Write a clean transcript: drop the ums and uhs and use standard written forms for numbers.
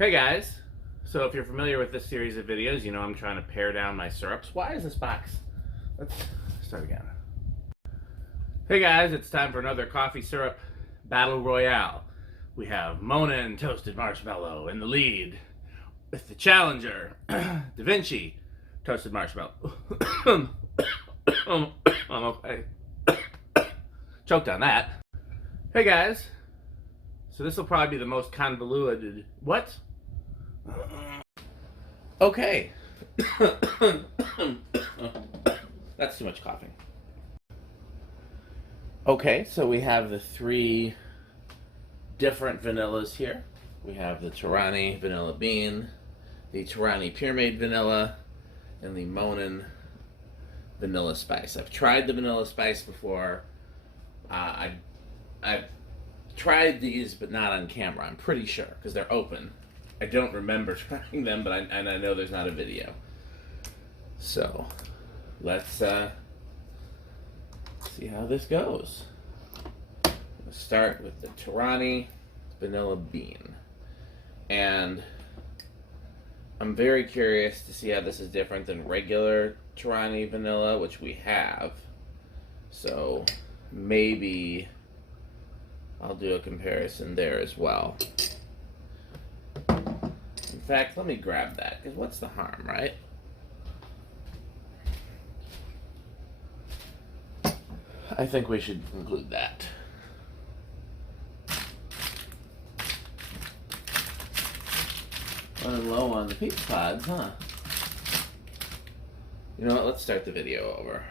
Hey guys, so if you're familiar with this series of videos, you know I'm trying to pare down my syrups. Why is this box? Let's start again. Hey guys, it's time for another coffee syrup battle royale. We have Monin toasted marshmallow in the lead with the challenger, DaVinci toasted marshmallow. I'm okay. Choked on that. Hey guys, so this will probably be the most convoluted. What? Okay. That's too much coughing. Okay, so we have the three different vanillas here. We have the Torani vanilla bean, the Torani pure made vanilla, and the Monin vanilla spice. I've tried the vanilla spice before. I've tried these, but not on camera. I'm pretty sure because they're open. I don't remember trying them, but I know there's not a video. So let's see how this goes. Let's start with the Torani vanilla bean, and I'm very curious to see how this is different than regular Torani vanilla, which we have. So maybe I'll do a comparison there as well. In fact, let me grab that, because what's the harm, right? I think we should include that. Running low on the peach pods, huh? You know what, let's start the video over.